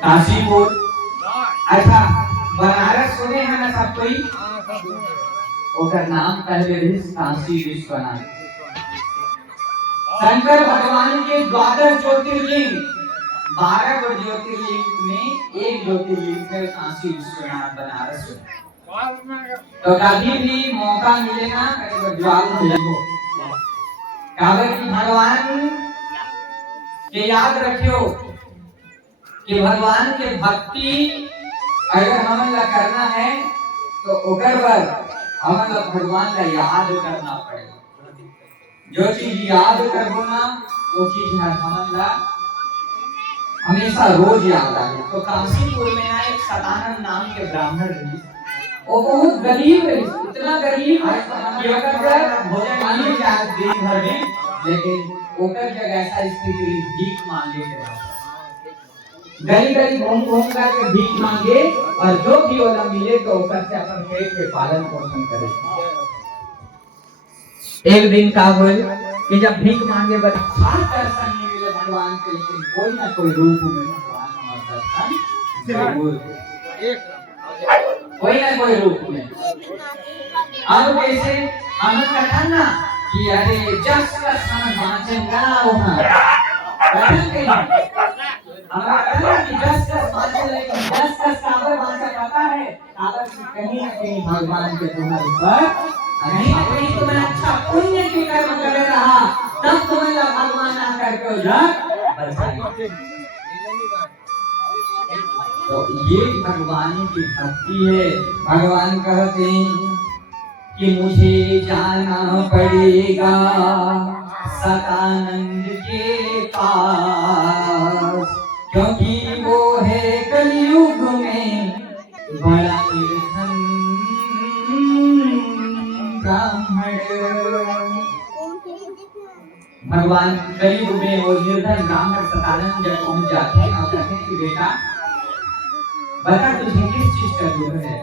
काशीपुर। अच्छा, बनारस सुने हैं ना सब कोई? ओकर नाम पहले रही काशी विश्वनाथ। शंकर भगवान के 12 ज्योतिर्लिंग, 12 ज्योतिर्लिंग में एक ज्योतिर्लिंग है काशी विश्वनाथ बनारस। तो कभी भी मौका मिलेगा ज्वाल कागज की भगवान के याद रखियो कि भगवान के भक्ति अगर हमें ला करना है तो ओकर पर हमें ला भगवान का याद करना पड़ेगा। जो चीज याद करबो ना वो चीज हमें ला हमेशा रोज याद आए। तो काशीपुर में ना एक सदानंद नाम के ब्राह्मण रही, वो बहुत गरीब रही, इतना गरीब कि ओकर भोजन पानी चाहे दिन भर में, लेकिन ओकर जगह ऐसा स्थिति भीख मांगे के बाद गली गली घूम घूम कर भीख मांगे और जो भी वाला मिले तो ऊपर से अपन पेट के पालन पोषण करे। एक दिन का हुए कि जब भीख मांगे बस खास दर्शन नहीं मिले भगवान के, लेकिन कोई ना कोई रूप में भगवान हमारा दर्शन जरूर, कोई ना कोई रूप में। अब कैसे हम कहता ना कि अरे जस का सन बाँचेगा वहाँ कहीं न कहीं भगवान के तुम्हारे ऊपर कहीं न कहीं तुम्हें अच्छा पुण्य के कर्म कर रहा, तब तुम्हें भगवान आकर के उधर बचाएंगे। तो ये भगवान की भक्ति है। भगवान कहते हैं कि मुझे जाना पड़ेगा सदानंद के पास, क्योंकि वो है कलयुग में बड़ा निर्धन ब्राह्मण। भगवान कलयुग में वो निर्धन ब्राह्मण सदानंद जब पहुंच जाते हैं और कहते हैं कि बेटा बता तुझे किस चीज का दुख है।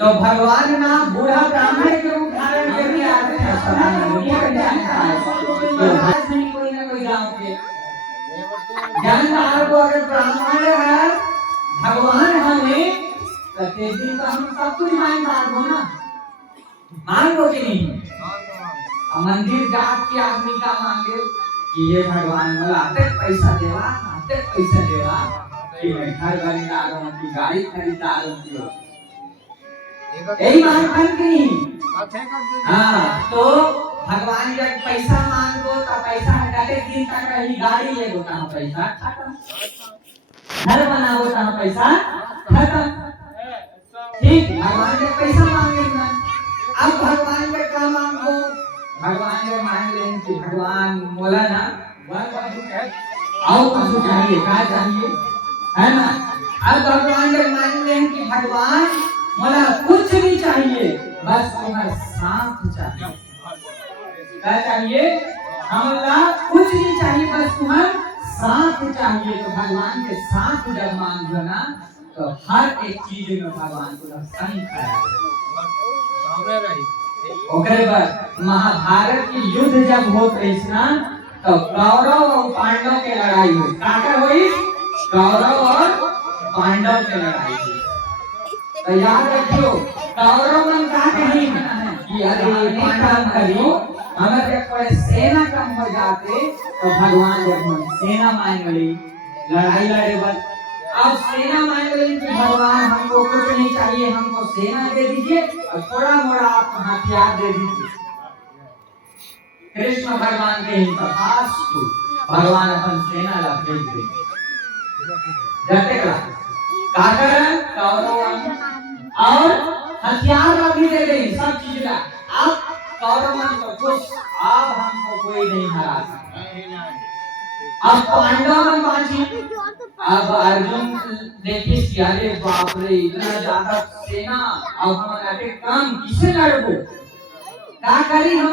तो भगवान ना बूढ़ा ब्राह्मण के रूप धारण करके आते हैं सदानंद क्या जानता है तो आज नहीं कोई ना कोई गांव के जानदार को अगर ब्राह्मण है भगवान हमें प्रत्येक दिन तो हम सब कुछ मांगो ना, मांगो कि नहीं? मंदिर जात के आदमी का मांगे कि ये भगवान मला आते पैसा देवा कि मैं घर बना रहा हूँ, गाड़ी खरीदा रहा हूँ, यही मांग की नहीं? हाँ, तो भगवान जब पैसा मांगो तो पैसा हटाते दिन तक रही, गाड़ी ले दो कहाँ पैसा खत्म, घर बनाओ कहाँ पैसा खत्म। ठीक, भगवान जब पैसा मांगे ना, अब भगवान जब क्या मांगो? भगवान जब मांग लें कि भगवान बोला ना आओ कुछ चाहिए, क्या चाहिए है ना? अब भगवान जब मांग लें कि भगवान मोला कुछ नहीं चाहिए, बस तुम्हारा साथ चाहिए। क्या चाहिए? हमला कुछ नहीं चाहिए, बस तुम्हारा साथ चाहिए। तो भगवान के साथ जब मांगो ना तो हर एक चीज में भगवान को संग खड़ा है। ओकरे बाद महाभारत की युद्ध जब होत रही ना तो कौरव और पांडव के लड़ाई हुई। काकर हुई? कौरव और पांडव के लड़ाई हुई। तो याद रखियो कौरव मन का कहीं कि अरे पांडव करियो, अगर जब कोई सेना कम हो जाते तो भगवान जब सेना मांग ली लड़ाई लड़े बस। अब सेना मांग ली कि भगवान हमको कुछ नहीं चाहिए, हमको सेना दे दीजिए और थोड़ा मोड़ा आप हथियार दे दीजिए। कृष्ण भगवान के ही तथास्तु, भगवान अपन सेना ला भेज दे जाते कला काकर कौरव और हथियार भी दे देंगे सब चीज का। अब कौरव को कुछ अब हमको कोई नहीं हरा सकता। अब पांडव बाजी, अब अर्जुन देखिए कि अरे बाप रे इतना ज्यादा सेना, अब हमारे काम किसे लड़बो, क्या करी हम?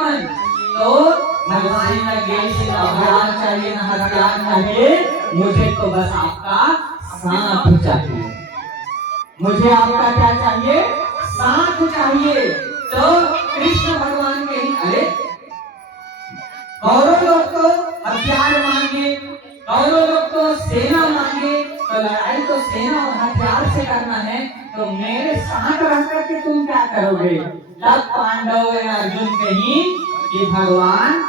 तो भगवान ने गेल से हथियार चाहिए ना हथियार चाहिए, मुझे तो बस आपका साथ चाहिए। मुझे आपका क्या चाहिए? साथ चाहिए। तो कृष्ण भगवान के ही अरे कौरव लोग तो हथियार मांगे, कौरव लोग तो सेना मांगे, तो लड़ाई तो सेना और हथियार से करना है, तो मेरे साथ रह करके तुम क्या करोगे? तब पांडव और अर्जुन कहीं कि भगवान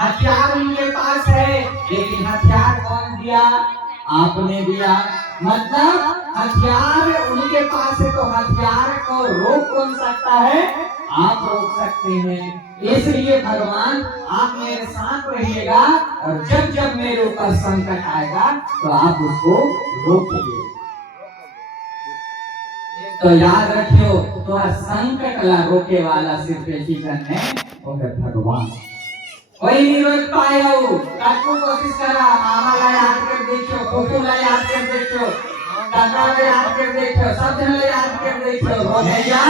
हथियार उनके पास है, लेकिन हथियार कौन दिया? आपने दिया। मतलब हथियार उनके पास है, तो हथियार को रोक कौन सकता है? आप रोक सकते हैं। इसलिए भगवान आप मेरे साथ रहिएगा, और जब जब मेरे ऊपर संकट आएगा तो आप उसको रोकिए। तो याद रखियो, तो संकट ला रोके वाला सिर्फ एक ही जन है, वो है भगवान। कोई नहीं रोक पाया हो, काटू कोशिश करा, मामा ला याद कर देखो, फूफू ला याद कर देखो, काका ला याद कर देखो, सब जन ला याद कर देखो, रोनेगा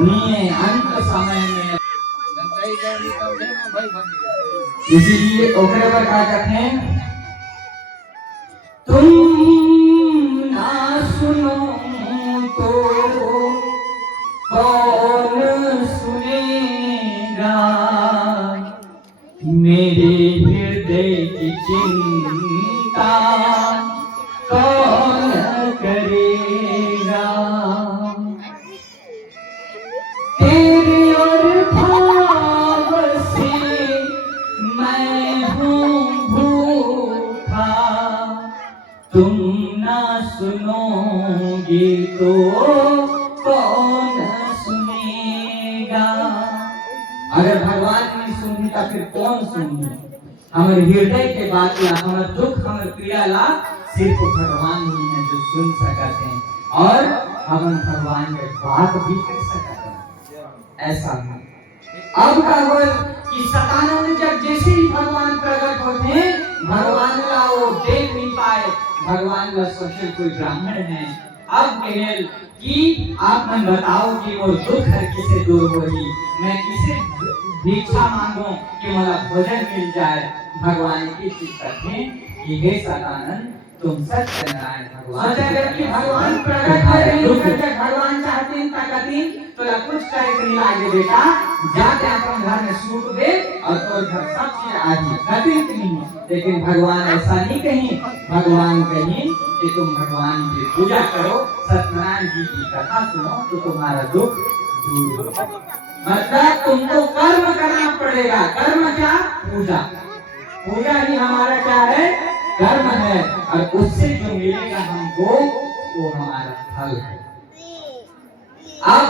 नहीं अंत समय में। इसीलिए ओकरे पर क्या कहते हैं? तुम ना सुनो तो कौन सुनेगा, मेरे हृदय की चिंता कौन करेगा। तेरे और भाव से मैं हूँ भूखा, तुम ना सुनोगे तो कौन सुनेगा। अगर भगवान नहीं सुनी तो फिर कौन सुनी? हमारे हृदय के बात ला, हमारे दुख, हमारे पीड़ा ला सिर्फ भगवान ही है जो सुन सकते हैं, और हम भगवान के बात भी कर सकते हैं। ऐसा है। अब का बोल कि सतानंद जब जैसे ही भगवान प्रकट होते हैं, भगवान का वो देख नहीं पाए, भगवान का सोचे कोई ब्राह्मण है। अब कहेल कि आप मन बताओ कि वो दुख हर किसे दूर होगी, मैं किसे भिक्षा मांगूं कि मला भोजन मिल जाए। भगवान की चीज करते कि हे सतानंद, तुम सत्य नारायण भगवान, जब कि भगवान प्रकट करें, भगवान चाहते तो कुछ करे नहीं लागे बेटा, जाके अपन घर में सूट दे और तो घर सब चीज आ गई, कभी नहीं। लेकिन भगवान ऐसा नहीं कहीं, भगवान कहीं कि तुम भगवान की पूजा करो, सत्यनारायण जी की कथा सुनो तो तुम्हारा दुख दूर होगा। मतलब तुमको कर्म करना पड़ेगा। कर्म क्या? पूजा। पूजा ही हमारा क्या है? कर्म है, और उससे जो मिलेगा हमको वो हमारा फल है। अब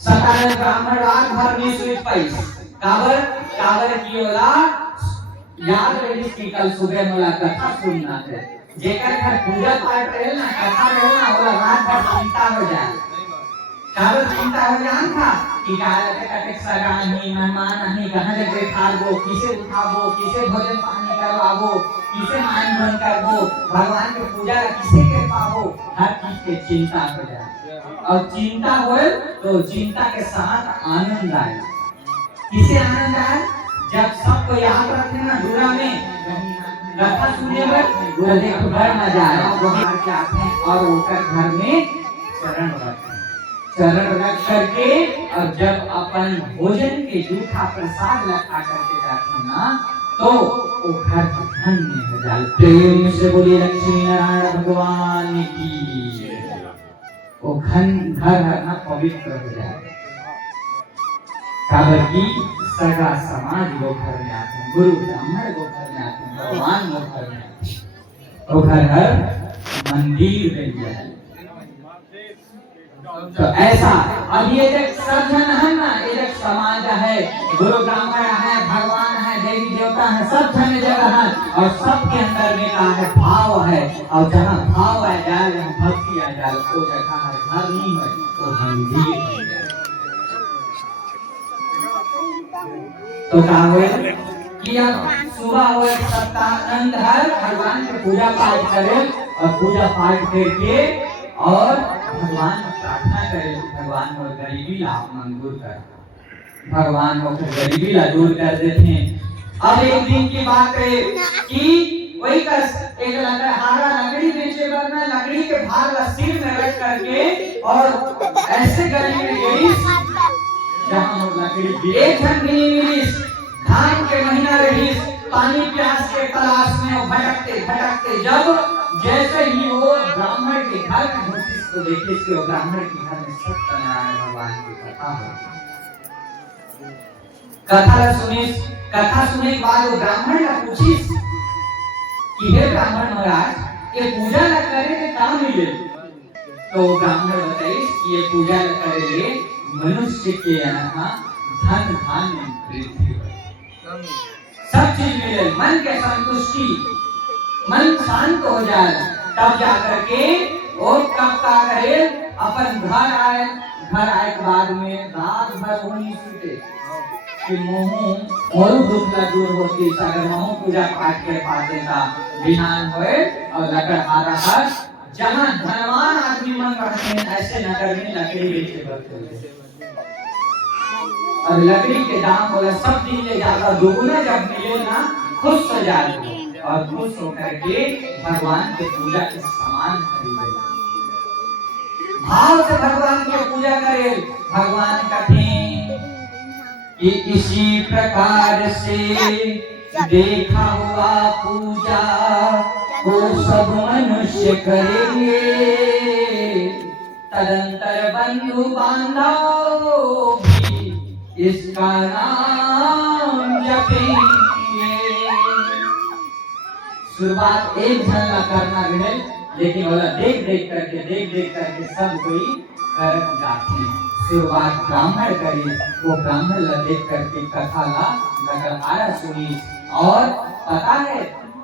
सतानंद ब्राह्मण रात भर नहीं सोच पाई, काबर की ओला याद रही कि कल सुबह मला कथा सुनना है। जेकर घर पूजा पाठ रहे ना, कथा रहे ना, ओला रात भर चिंता हो जाए। काबर चिंता हो जान था कि गाले कटे सगान ही मेहमान ही कहां जगह खाबो, किसे उठाबो, किसे भोजन पानी करवाबो, किसे मान बन करबो, भगवान के पूजा किसे के पाबो, हर चीज के चिंता हो जाए। और चिंता होए तो चिंता के साथ आनंद आए। किसे आनंद आए? जब सबको याद रखे ना दूरा में कथा सुने में वो देखो घर न जाए, वही जाते हैं और उनका घर में चरण रखते, चरण रख करके, और जब अपन भोजन के जूठा प्रसाद लगा करके जाते हैं ना, तो वो घर धन्य हो जाए। प्रेम से बोलिए लक्ष्मी नारायण भगवान की। वो घर ना पवित्र हो जाए। काबर की सगा समाज लोग घर में आते हैं, गुरु ब्राह्मण लोग घर में आते हैं, भगवान लोग घर में आते हैं, तो घर मंदिर बन जाए। तो ऐसा अब ये सब जन है ना, ये समाज है, गुरु ब्राह्मण है, भगवान है, देवी देवता है, सब जन जगह है, और सबके अंदर में का है भाव है, और जहाँ भाव आ जाए, जहाँ भक्ति आ जाए, वो जगह है घर नहीं है, तो मंदिर है। तो कहा हुए कि अब सुबह हुए सत्यानंद हर भगवान की पूजा पाठ करे, और पूजा पाठ करके और भगवान प्रार्थना करे, भगवान को गरीबी ला मंजूर कर, भगवान को गरीबी ला दूर कर देते हैं। अब एक दिन की बात है कि वही का एक लकड़ी बेचे बना, लकड़ी के भार ला सिर में रख करके, और ऐसे गरीब गई जहाँ लकड़ी एक घंटे नहीं मिली, धान के महीना रही, पानी प्यास के तलाश में भटकते भटकते, जब जैसे ही वो के घर में होती तो देखिए कि वो ब्राह्मण के घर में सत्यनारायण भगवान की कथा हो। कथा सुने के बाद वो ब्राह्मण का पूछी कि हे ब्राह्मण महाराज ये पूजा न करे तो काम मिले। तो ब्राह्मण बताइए कि ये पूजा न करे मनुष्य के यहाँ धन धान्य वृद्धि सब चीज मिले, मन के संतुष्टि, मन शांत हो जाए, तब जाकर के वो कब का करे अपन घर आए के बाद में रात भर वो नहीं सूते कि मोरू दुखला दूर होती। अगर मोह पूजा पाठ के पाते था बिहान होए और लकड़ आ रहा जहाँ धनवान आदमी मन रखते हैं ऐसे नगर में लकड़ी बेचे बरते और लकड़ी के दाम बोला सब दिन ले जाता दोगुना जब मिले ना खुश हो जाए और खुश होकर के भगवान के पूजा के सामान खरीदे, भाव से भगवान की पूजा करे। भगवान कहते कि इसी प्रकार से देखा हुआ पूजा को सब मनुष्य करेंगे, तदंतर बंधु बांधव भी इसका नाम जपेंगे। शुरुआत एक झलना करना है, लेकिन बोला देख देख करके सब कोई करत जाते हैं। शुरुआत ब्राह्मण करी, वो ब्राह्मण ला देख करके कथा ला नगर आया सुनी और पता है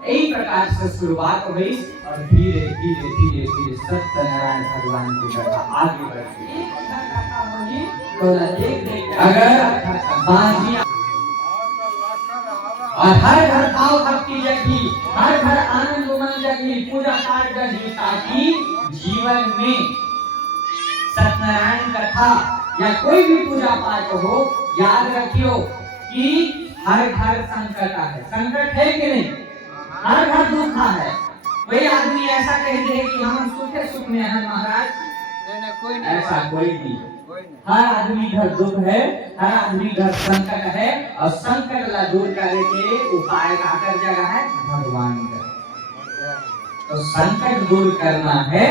यही प्रकार से शुरुआत हुई और धीरे धीरे धीरे धीरे सत्यनारायण भगवान की कथा आगे बढ़ती। तो देख अगर बाजियां और हर घर भाव भक्ति जगी, हर घर आनंद उमंग जगी, पूजा पाठ जगी, ताकि जीवन में सत्यनारायण कथा या कोई भी पूजा पाठ हो, याद रखियो कि हर घर संकट है। संकट है कि नहीं? हर घर दुख है। कोई आदमी ऐसा कह दे कि हम सुखे सुख में हैं महाराज, ऐसा कोई नहीं। हर आदमी घर दुख है, हर आदमी घर संकट है और संकट ला दूर करे के उपाय का कर जगह है भगवान का। तो संकट दूर करना है,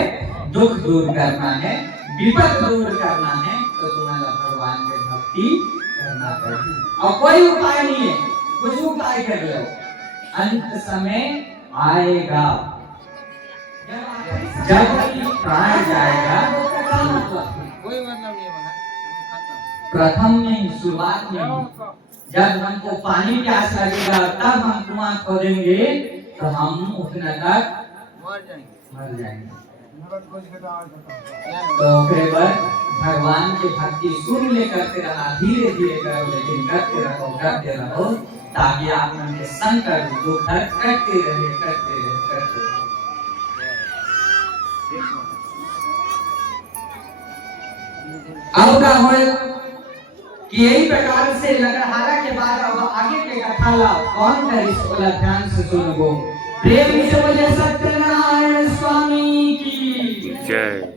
दुख दूर करना है, विपद दूर करना है, तो तुम्हारा भगवान के भक्ति करना चाहिए। और कोई उपाय नहीं है, कुछ उपाय कर लो, अंत समय आएगा। जब प्राण जाएगा कोई मतलब नहीं है। प्रथम में शुरुआत में जब हमको पानी प्यास लगेगा तब हम कुआं खोदेंगे तो हम उतना तक मर जाएंगे। तो फिर भगवान की भक्ति सुन ले करते रहा, धीरे धीरे करो, लेकिन करते रहो ताकि आप उनके संकट दुख करते रहे। अब का हो कि यही प्रकार से लकड़हारा के बाद अब आगे के कथा ला कौन कर इसको ध्यान से सुनो। प्रेम से बोले सत्यनारायण स्वामी की जय।